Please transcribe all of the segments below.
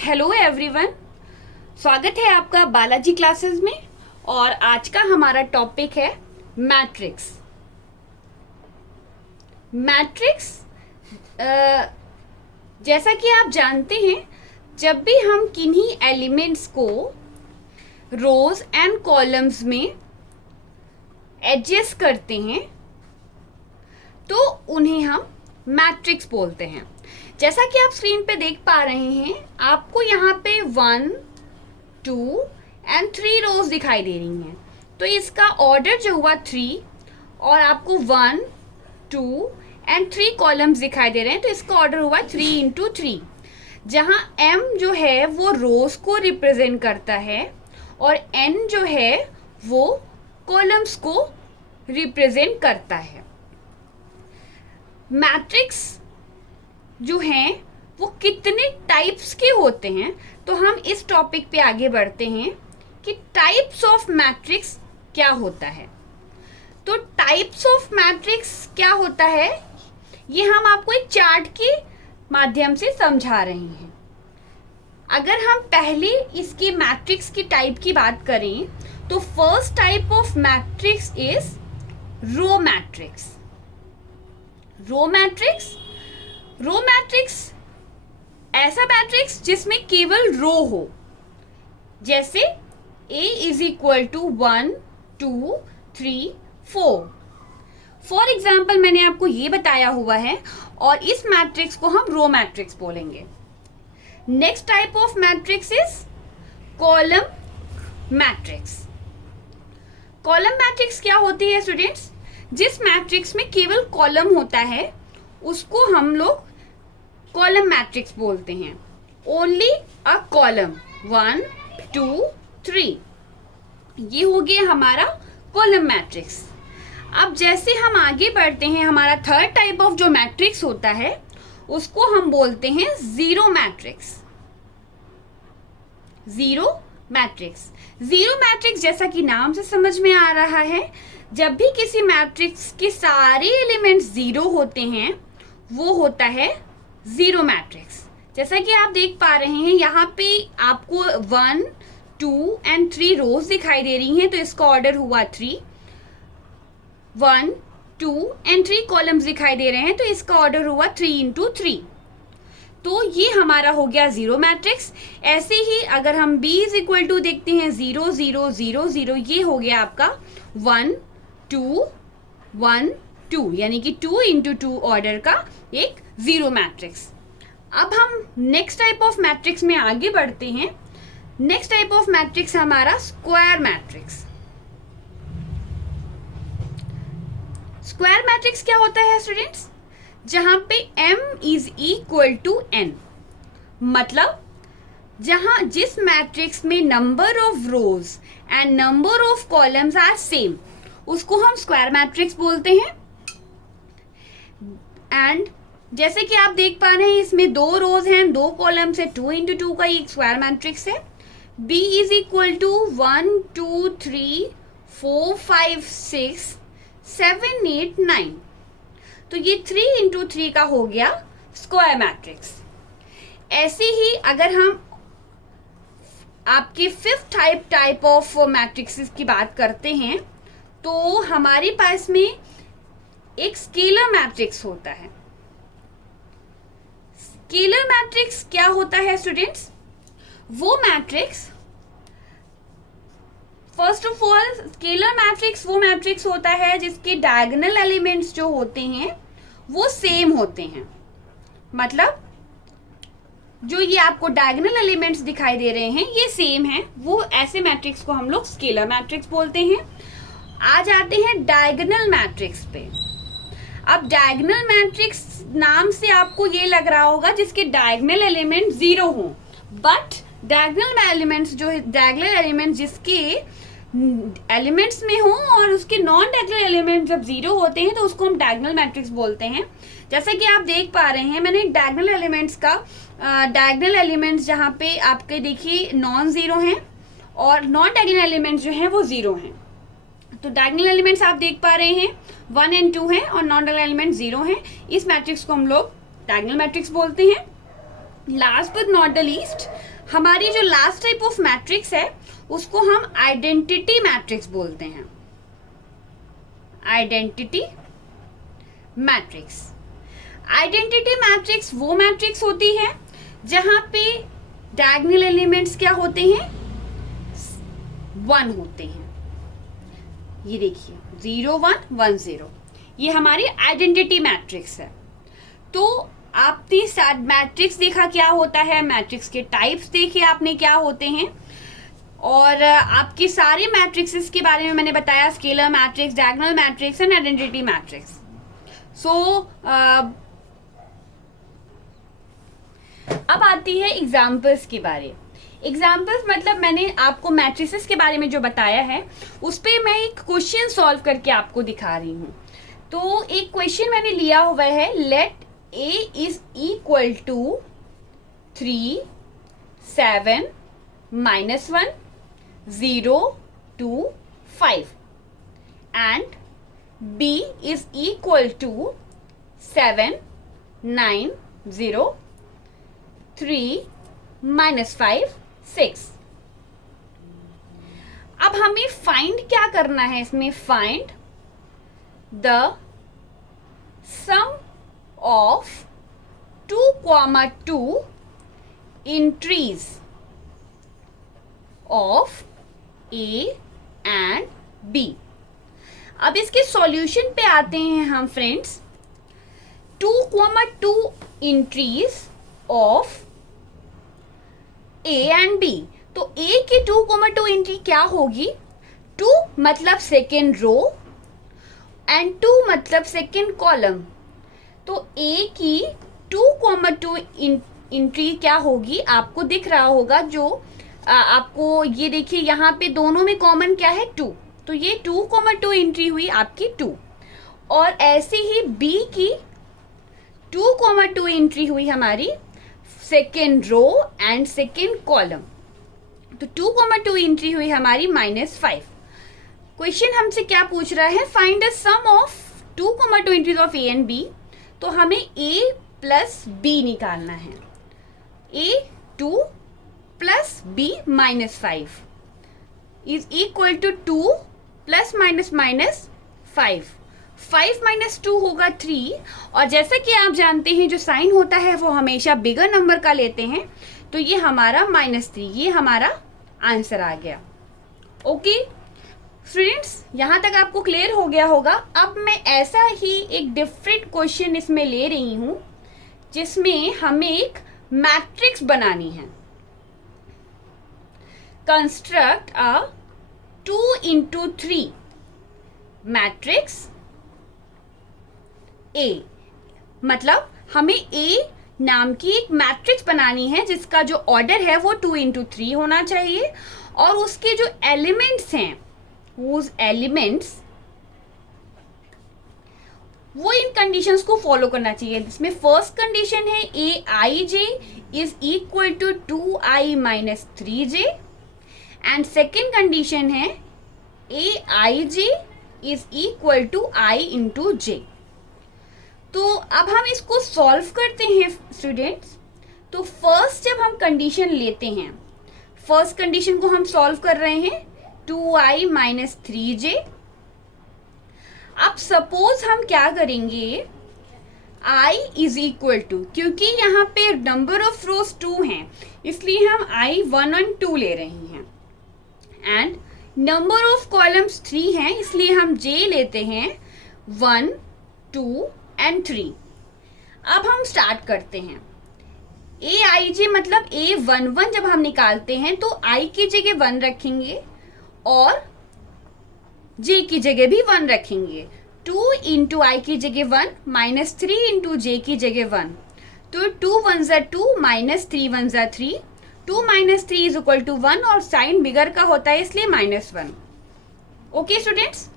Hello everyone, स्वागत है आपका बालाजी क्लासेस में। और आज का हमारा टॉपिक है मैट्रिक्स। मैट्रिक्स जैसा कि आप जानते हैं, जब भी हम किन्हीं एलिमेंट्स को रोज एंड कॉलम्स में एडजस्ट करते हैं तो उन्हें हम मैट्रिक्स बोलते हैं। जैसा कि आप स्क्रीन पे देख पा रहे हैं, आपको यहाँ पे 1, 2 एंड 3 रोज दिखाई दे रही हैं। तो इसका ऑर्डर जो हुआ 3 और आपको 1, 2 एंड 3 कॉलम्स दिखाई दे रहे हैं, तो इसका ऑर्डर हुआ 3 इंटू 3, जहाँ m जो है वो रोज को रिप्रेजेंट करता है और n जो है वो कॉलम्स को रिप्रेजेंट करता है। मैट्रिक्स जो हैं वो कितने टाइप्स के होते हैं, तो हम इस टॉपिक पे आगे बढ़ते हैं कि टाइप्स ऑफ मैट्रिक्स क्या होता है। तो टाइप्स ऑफ मैट्रिक्स क्या होता है, ये हम आपको एक चार्ट के माध्यम से समझा रहे हैं। अगर हम पहले इसके मैट्रिक्स की टाइप की बात करें तो first type of matrix is row matrix. Row matrix ऐसा मैट्रिक्स जिसमें केवल रो हो, जैसे A is equal to 1, 2, 3, 4। For example मैंने आपको ये बताया हुआ है और इस मैट्रिक्स को हम रो मैट्रिक्स बोलेंगे। Next type of matrix is column matrix. Column matrix क्या होती है स्टूडेंट्स? जिस मैट्रिक्स में केवल कॉलम होता है उसको हम लोग कॉलम मैट्रिक्स बोलते हैं। ओनली अ कॉलम 1, 2, 3, ये हो गया हमारा कॉलम मैट्रिक्स। अब जैसे हम आगे बढ़ते हैं, हमारा थर्ड टाइप ऑफ जो मैट्रिक्स होता है उसको हम बोलते हैं जीरो मैट्रिक्स। जीरो मैट्रिक्स जैसा कि नाम से समझ में आ रहा है, जब भी किसी मैट्रिक्स के सारे एलिमेंट्स जीरो होते हैं वो होता है जीरो मैट्रिक्स। जैसा कि आप देख पा रहे हैं, यहाँ पे आपको 1, 2 एंड 3 रोज दिखाई दे रही हैं, तो इसका ऑर्डर हुआ 3। 1, 2 एंड 3 कॉलम्स दिखाई दे रहे हैं, तो इसका ऑर्डर हुआ 3 इंटू 3। तो ये हमारा हो गया जीरो मैट्रिक्स। ऐसे ही अगर हम b इज इक्वल टू देखते हैं 0, 0, 0, 0, ये हो गया आपका 1, 2, 1, 2, यानी कि 2 इंटू 2 ऑर्डर का एक जीरो मैट्रिक्स। अब हम नेक्स्ट टाइप ऑफ मैट्रिक्स में आगे बढ़ते हैं। नेक्स्ट टाइप ऑफ मैट्रिक्स हमारा स्क्वायर मैट्रिक्स। स्क्वायर मैट्रिक्स क्या होता है स्टूडेंट्स? जहां पे m is equal to n, मतलब जिस मैट्रिक्स में number of rows and number of columns are same उसको हम स्क्वायर मैट्रिक्स बोलते हैं। एंड जैसे कि आप देख पा रहे हैं, इसमें 2 रोज हैं, 2 कॉलम्स है, 2 इंटू 2 का एक स्क्वायर मैट्रिक्स है। b इज इक्वल टू 1, 2, 3, 4, 5, 6, 7, 8, 9, तो ये 3 इंटू 3 का हो गया स्क्वायर मैट्रिक्स। ऐसे ही अगर हम आपके फिफ्थ टाइप ऑफ मैट्रिक्स की बात करते हैं तो हमारे पास में एक स्केलर मैट्रिक्स होता है। स्केलर मैट्रिक्स क्या होता है स्टूडेंट्स? वो matrix, first of all scalar matrix वो मैट्रिक्स होता है जिसके डायगोनल एलिमेंट्स जो होते हैं वो सेम होते हैं। मतलब जो ये आपको डायगोनल एलिमेंट्स दिखाई दे रहे हैं ये सेम हैं, वो ऐसे मैट्रिक्स को हम लोग स्केलर मैट्रिक्स बोलते हैं। आ जाते हैं डायगोनल मैट्रिक्स पे। अब डायगोनल मैट्रिक्स नाम से आपको ये लग रहा होगा जिसके डायगोनल एलिमेंट 0 हो, बट डायगोनल एलिमेंट जिसके एलिमेंट्स में हो और उसके नॉन डायगोनल एलिमेंट जब 0 होते हैं तो उसको हम डायगोनल मैट्रिक्स बोलते हैं। जैसे कि आप देख पा रहे हैं, मैंने डायगोनल एलिमेंट्स जहाँ पे आपके देखिए नॉन जीरो हैं और नॉन डायगोनल एलिमेंट्स जो हैं वो 0 हैं। तो डायगोनल एलिमेंट्स आप देख पा रहे हैं 1 एंड 2 हैं और नॉन डायगोनल एलिमेंट 0 हैं। इस मैट्रिक्स को हम लोग डायगोनल मैट्रिक्स बोलते हैं। Last but not the least, हमारी जो लास्ट टाइप ऑफ मैट्रिक्स है उसको हम आइडेंटिटी मैट्रिक्स बोलते हैं। Identity matrix. आइडेंटिटी मैट्रिक्स वो मैट्रिक्स होती है जहां पे डायगोनल एलिमेंट्स क्या होते हैं, 1 होते हैं। ये देखिए 0 1 1 0, ये हमारी आइडेंटिटी मैट्रिक्स है। तो आपने मैट्रिक्स देखा क्या होता है, मैट्रिक्स के टाइप्स देखे आपने क्या होते हैं, और आपके सारे मैट्रिक्सेस के बारे में मैंने बताया, scalar matrix, diagonal matrix and identity matrix. So अब आती है एग्जाम्पल्स के बारे। एग्जाम्पल्स मतलब मैंने आपको मैट्रिसेस के बारे में जो बताया है उस पर मैं एक क्वेश्चन सॉल्व करके आपको दिखा रही हूँ। तो एक क्वेश्चन मैंने लिया हुआ है, let A is equal to 3 7 -1 0 2 5 and B is equal to 7 9 0 3 -5 6। अब हमें फाइंड क्या करना है इसमें, find the sum of 2, 2 entries of A and B। अब इसके सॉल्यूशन पे आते हैं हम friends. 2, 2 entries of A and B। तो A की 2, 2 एंट्री क्या होगी, 2 मतलब सेकेंड रो एंड 2 मतलब सेकेंड कॉलम। तो A की 2, 2 एंट्री क्या होगी, आपको दिख रहा होगा, जो आपको ये देखिए यहाँ पे दोनों में कॉमन क्या है, 2। तो ये 2, 2 एंट्री हुई आपकी 2। और ऐसे ही B की 2, 2 एंट्री हुई हमारी second row and second column. तो 2, 2 एंट्री हुई हमारी -5। क्वेश्चन हमसे क्या पूछ रहा है, find the sum of 2, 2 entries of A and B। तो हमें A प्लस B निकालना है। A 2 plus B -5 is equal to 2 plus -5। 5 - 2 होगा 3। और जैसा कि आप जानते हैं जो साइन होता है वो हमेशा बिगर नंबर का लेते हैं, तो ये हमारा -3, ये हमारा आंसर आ गया। ओके स्टूडेंट्स, यहाँ तक आपको क्लियर हो गया होगा। अब मैं ऐसा ही एक डिफरेंट क्वेश्चन इसमें ले रही हूँ जिसमें हमें एक मैट्रिक्स बनानी है। Construct a 2 into 3 matrix A। मतलब हमें A नाम की एक मैट्रिक्स बनानी है जिसका जो ऑर्डर है वो 2 into 3 होना चाहिए, और उसके जो एलिमेंट्स हैं उस एलिमेंट्स वो इन कंडीशंस को फॉलो करना चाहिए। जिसमें फर्स्ट कंडीशन है Aij is equal to 2i - 3j and second condition है Aij is equal to i into j। तो अब हम इसको सॉल्व करते हैं स्टूडेंट्स। तो फर्स्ट जब हम कंडीशन लेते हैं, फर्स्ट कंडीशन को हम सॉल्व कर रहे हैं 2i - 3j। अब सपोज हम क्या करेंगे, i इज इक्वल टू, क्योंकि यहाँ पे नंबर ऑफ रोज 2 हैं इसलिए हम i 1 और 2 ले रहे हैं, एंड नंबर ऑफ कॉलम्स 3 हैं इसलिए हम j लेते हैं 1 2 एंड 3। अब हम स्टार्ट करते हैं। Aij मतलब A11 जब हम निकालते हैं तो i की जगह 1 रखेंगे और j की जगह भी 1 रखेंगे। 2 into i की जगह 1 -3 into j की जगह 1। तो 2 1 2 -3 1 3। 2 - 3 इज इक्वल टू 1 और साइन बिगर का होता है इसलिए -1। ओके स्टूडेंट्स,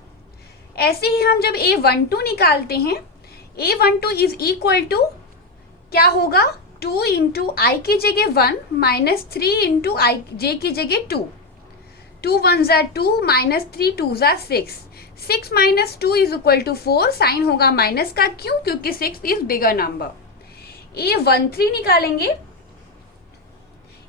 ऐसे ही हम जब A12 निकालते हैं, A12 इज इक्वल टू क्या होगा, 2 into i की जगह 1 -3 into j की जगह 2। 2 1 2 -3 2 6। 6 - 2 इज इक्वल टू 4। साइन होगा माइनस का, क्यों, क्योंकि 6 इज बिगर नंबर। A13 निकालेंगे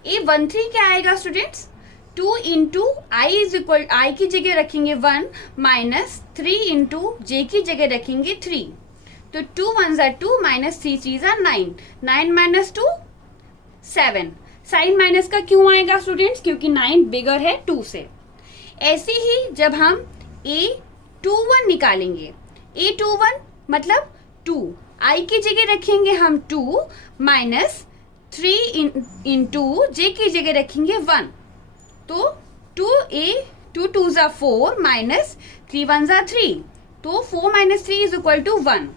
A13 क्या आएगा students? 2 into I is equal, I की जगह रखेंगे 1 माइनस 3 इंटू जे की जगह रखेंगे 3, तो 2 1 ज़ा 2 माइनस 3 3 ज़ा 9, 9 माइनस 2 7। साइन माइनस का क्यों आएगा स्टूडेंट्स? क्योंकि 9 बिगर है 2 से। ऐसे ही जब हम A21 निकालेंगे, A21 मतलब 2, आई की जगह रखेंगे हम 2 माइनस 3 इंटू जे की जगह रखेंगे 1, तो 2 2 ज़ा 4 माइनस 3 1 ज़ा 3, तो 4 माइनस 3 इज इक्वल टू 1।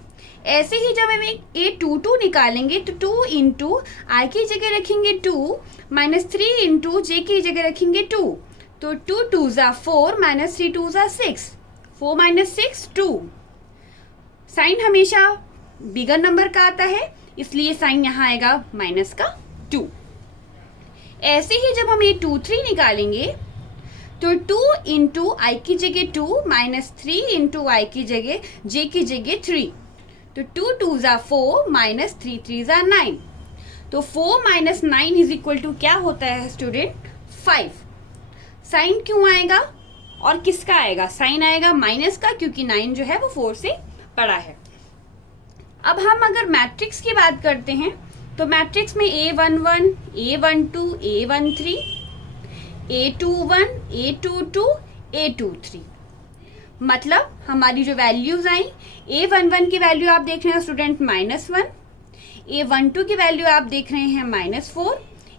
ऐसे ही जब हम एक A22 निकालेंगे तो 2 इंटू आई की जगह रखेंगे 2 माइनस 3 इंटू जे की जगह रखेंगे 2, तो 2 2 ज़ा 4 माइनस 3 2 ज़ा 6, 4 माइनस 6 2। साइन हमेशा बिगर नंबर का आता है, इसलिए साइन यहाँ आएगा माइनस का 2। ऐसे ही जब हम A23 निकालेंगे तो 2 इंटू आई की जगह 2 माइनस 3 इंटू आई की जगह जे की जगह 3, तो 2 2 ज़ा 4 माइनस 3 3 ज़ा 9, तो 4 माइनस 9 इज इक्वल टू क्या होता है स्टूडेंट? 5। साइन क्यों आएगा और किसका आएगा? साइन आएगा माइनस का, क्योंकि 9 जो है वो 4 से बड़ा है। अब हम अगर मैट्रिक्स की बात करते हैं तो मैट्रिक्स में A11, A12, A13, A21, A22, A23, मतलब हमारी जो वैल्यूज आई, A11 की वैल्यू आप देख रहे हैं स्टूडेंट -1, A12 की वैल्यू आप देख रहे हैं -4,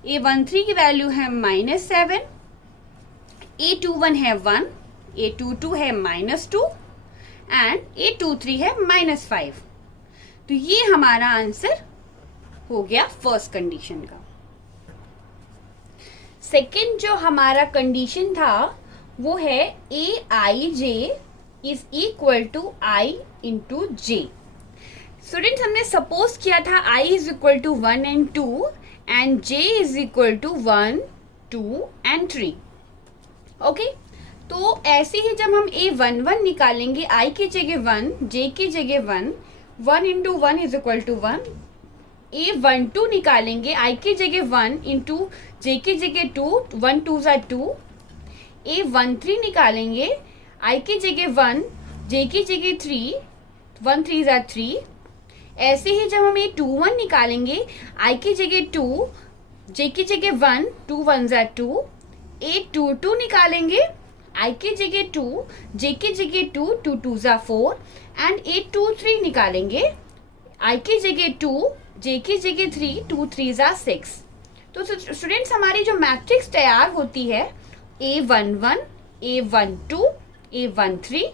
A13 की वैल्यू है -7, A21 है 1, A22 है -2 एंड A23 है -5। तो ये हमारा आंसर हो गया फर्स्ट कंडीशन का। सेकंड जो हमारा कंडीशन था वो है Aij is equal to I into J. Students हमने सपोज किया था I is equal to 1 and 2 and J is equal to 1 2 and 3। Okay, तो ऐसे ही जब हम A11 निकालेंगे, I की जगह 1, J की जगह 1, 1 into 1 is equal to 1। A12 निकालेंगे, I की जगह 1 इंटू J की जगह 2, 1 2 ज़ा 2। A13 निकालेंगे, I की जगह 1, J की जगह 3, 1 3 ज़ा 3। ऐसे ही जब हम A21 निकालेंगे, I की जगह 2, J की जगह 1, 2 1 ज़ा 2। A22 निकालेंगे, I की जगह 2, J की जगह 2, 2 2 ज़ा 4 एंड A23 निकालेंगे, I की जगह 2, J की जगह 3, 2 3 ज़ा 6। तो स्टूडेंट्स हमारी जो मैट्रिक्स तैयार होती है A11, A12, A13,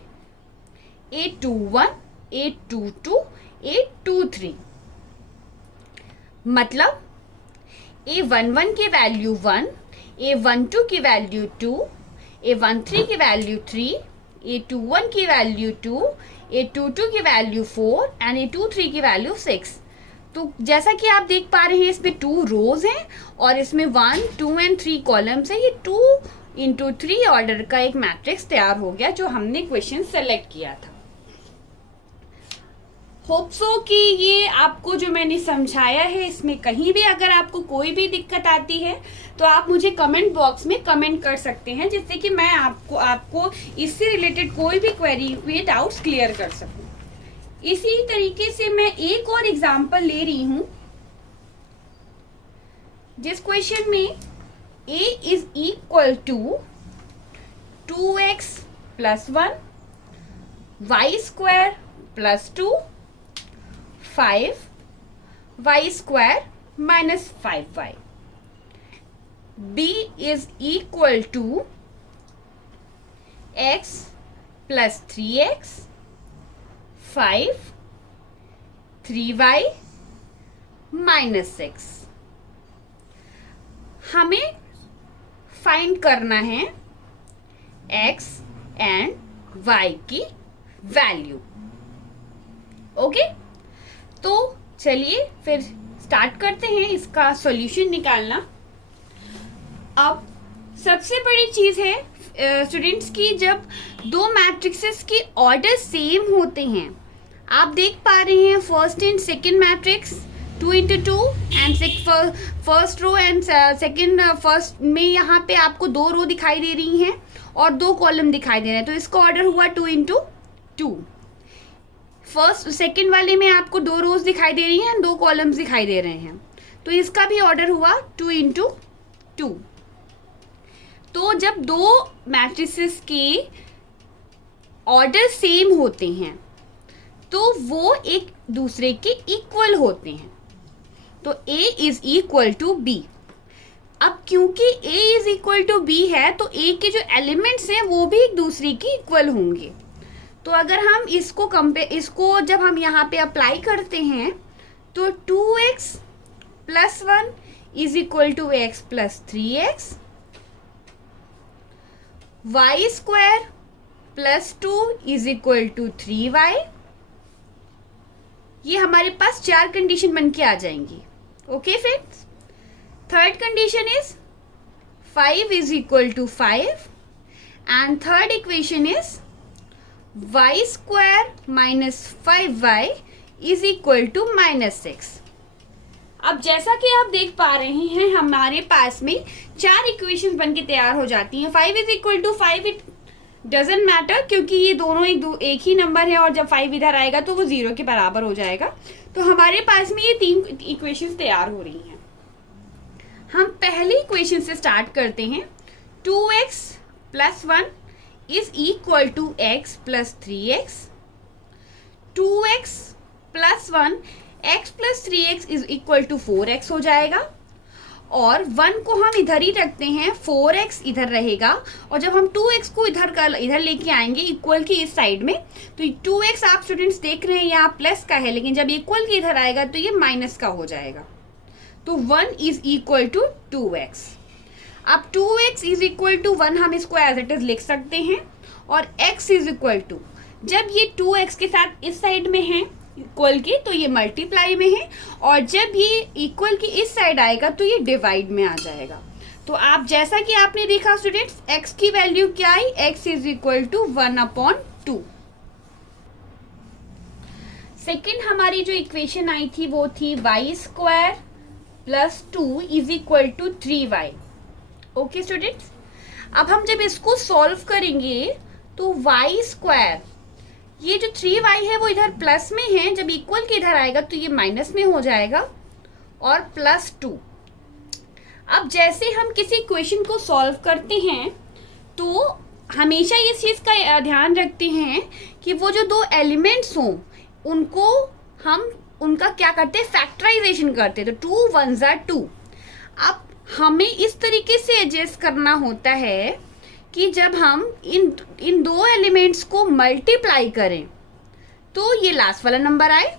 A21, A22, A23, मतलब A11 की वैल्यू 1, A12 की वैल्यू 2, A13 की वैल्यू 3, A21 की वैल्यू 2, A22 की वैल्यू 4 एंड A23 की वैल्यू 6। तो जैसा कि आप देख पा रहे हैं इसमें 2 रोज हैं और इसमें 1 2 एंड 3 कॉलम्स है। ये 2 इंटू 3 ऑर्डर का एक मैट्रिक्स तैयार हो गया जो हमने क्वेश्चन सेलेक्ट किया था। होप सो कि ये आपको जो मैंने समझाया है इसमें कहीं भी अगर आपको कोई भी दिक्कत आती है तो आप मुझे कमेंट बॉक्स में कमेंट कर सकते हैं, जिससे कि मैं आपको इससे रिलेटेड कोई भी क्वेरी या डाउट्स क्लियर कर सकूं। इसी तरीके से मैं एक और एग्जांपल ले रही हूं जिस क्वेश्चन में a is equal to 2x plus 1, y square plus 2, 5 y square minus 5y। b is equal to x plus 3x, 5 3y minus 6। हमें फाइंड करना है x एंड y की वैल्यू। ओके, तो चलिए फिर स्टार्ट करते हैं इसका सॉल्यूशन निकालना। अब सबसे बड़ी चीज है स्टूडेंट्स की जब दो मैट्रिक्सेस के ऑर्डर सेम होते हैं। आप देख पा रहे हैं first and second matrix 2 into two and first row and second first में यहाँ पे आपको 2 रो दिखाई दे रही हैं और 2 कॉलम दिखाई दे रहे हैं, तो इसका ऑर्डर हुआ 2 इंटू टू। फर्स्ट सेकेंड वाले में आपको 2 रोज दिखाई दे रही हैं, 2 कॉलम्स दिखाई दे रहे हैं, तो इसका भी ऑर्डर हुआ 2 इंटू टू। तो जब 2 मैट्रिसेस के ऑर्डर सेम होते हैं तो वो एक दूसरे के इक्वल होते हैं, तो A is equal to B। अब क्योंकि A is equal to B है तो A के जो एलिमेंट्स हैं वो भी एक दूसरे के इक्वल होंगे। तो अगर हम इसको जब हम यहाँ पे अप्लाई करते हैं तो 2x plus 1 is equal to x plus 3x, y square plus 2 is equal to 3y। ये हमारे पास 4 कंडीशन बन के आ जाएंगी। Okay friends, third condition is 5 is equal to 5 and third equation is y square minus 5y is equal to -6। अब जैसा कि आप देख पा रहे हैं हमारे पास में 4 इक्वेशंस बन के तैयार हो जाती हैं। 5 is equal to 5 it doesn't matter क्योंकि ये दोनों एक ही नंबर है और जब 5 इधर आएगा तो वो 0 के बराबर हो जाएगा। तो हमारे पास में ये 3 इक्वेशंस तैयार हो रही हैं। हम पहली इक्वेशन से स्टार्ट करते हैं। 2x plus 1 is equal to x plus 3x। 2x plus 1 x plus 3x is equal to 4x हो जाएगा और 1 को हम इधर ही रखते हैं, 4x इधर रहेगा और जब हम 2x को इधर लेके आएंगे इक्वल की इस साइड में, तो 2x आप स्टूडेंट्स देख रहे हैं यहाँ प्लस का है, लेकिन जब इक्वल की इधर आएगा तो ये माइनस का हो जाएगा। तो 1 इज इक्वल टू 2x। अब 2x इज इक्वल टू 1 हम इसको एज इट इज लिख सकते हैं और x इज इक्वल टू, जब ये 2x के साथ इस साइड में है इक्वल की तो ये मल्टीप्लाई में है और जब ये इक्वल की इस साइड आएगा तो ये डिवाइड में आ जाएगा। तो आप जैसा कि आपने देखा स्टूडेंट्स, x की वैल्यू क्या आई, x is equal to 1/2। Second हमारी जो इक्वेशन आई थी वो थी y square plus 2 is equal to 3y। Okay students, अब हम जब इसको सॉल्व करेंगे तो y स्क्वायर, ये जो 3y है वो इधर प्लस में है, जब इक्वल के इधर आएगा तो ये माइनस में हो जाएगा और प्लस 2। अब जैसे हम किसी इक्वेशन को सॉल्व करते हैं तो हमेशा इस चीज़ का ध्यान रखते हैं कि वो जो 2 एलिमेंट्स हों उनको हम उनका क्या करते हैं, फैक्टराइजेशन करते हैं। तो 2 1 ज़ा 2। अब हमें इस तरीके से एडजस्ट करना होता है कि जब हम इन 2 एलिमेंट्स को मल्टीप्लाई करें तो ये लास्ट वाला नंबर आए,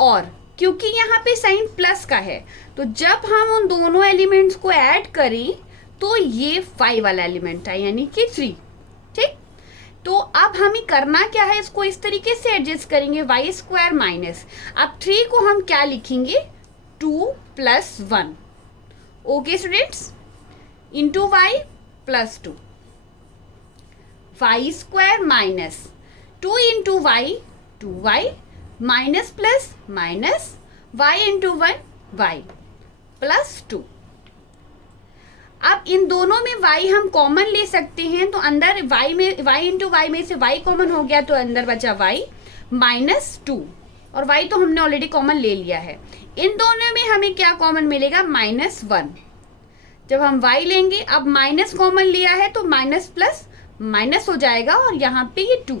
और क्योंकि यहाँ पे साइन प्लस का है तो जब हम उन दोनों एलिमेंट्स को ऐड करें तो ये 5 वाला एलिमेंट आए यानी कि 3। ठीक, तो अब हमें करना क्या है, इसको इस तरीके से एडजस्ट करेंगे y स्क्वायर माइनस, अब 3 को हम क्या लिखेंगे, 2 plus 1। Okay students, into y plus 2, y square minus 2 into y 2y minus plus minus y into 1 y plus 2। अब इन दोनों में y हम कॉमन ले सकते हैं, तो अंदर y इंटू y में से y कॉमन हो गया तो अंदर बचा y माइनस 2 और y तो हमने ऑलरेडी कॉमन ले लिया है। इन दोनों में हमें क्या कॉमन मिलेगा, -1। जब हम y लेंगे, अब माइनस कॉमन लिया है तो माइनस प्लस माइनस हो जाएगा और यहाँ पे ये 2।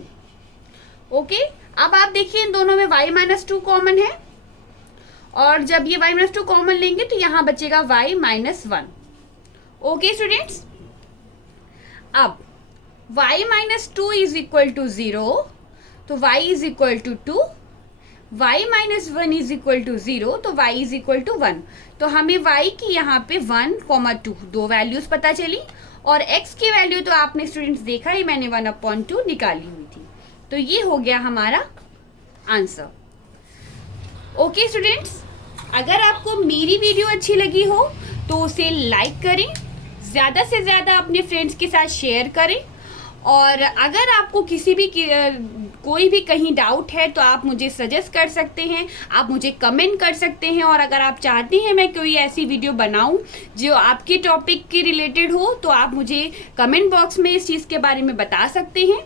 ओके, अब आप देखिए इन दोनों में y माइनस 2 कॉमन है और जब ये y माइनस 2 कॉमन लेंगे तो यहाँ बचेगा y माइनस 1। ओके स्टूडेंट्स, अब y minus 2 is equal to 0, तो y is equal to 2, y minus 1 is equal to 0, तो y इज इक्वल टू 1। तो हमें y की यहाँ पे 1, 2 दो वैल्यूज पता चली और x की वैल्यू तो आपने स्टूडेंट्स देखा ही, मैंने 1/2 निकाली हुई थी। तो ये हो गया हमारा आंसर। ओके स्टूडेंट्स, अगर आपको मेरी वीडियो अच्छी लगी हो तो उसे लाइक करें, ज़्यादा से ज़्यादा अपने फ्रेंड्स के साथ शेयर करें और अगर आपको किसी भी कोई भी कहीं डाउट है तो आप मुझे सजेस्ट कर सकते हैं, आप मुझे कमेंट कर सकते हैं। और अगर आप चाहते हैं मैं कोई ऐसी वीडियो बनाऊं जो आपके टॉपिक के रिलेटेड हो तो आप मुझे कमेंट बॉक्स में इस चीज़ के बारे में बता सकते हैं।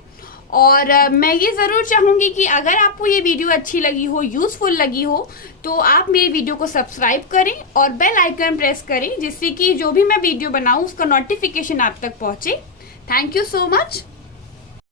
और मैं ये ज़रूर चाहूँगी कि अगर आपको ये वीडियो अच्छी लगी हो, यूज़फुल लगी हो, तो आप मेरी वीडियो को सब्सक्राइब करें और बेल आइकन प्रेस करें, जिससे कि जो भी मैं वीडियो बनाऊँ उसका नोटिफिकेशन आप तक पहुँचे। Thank you so much.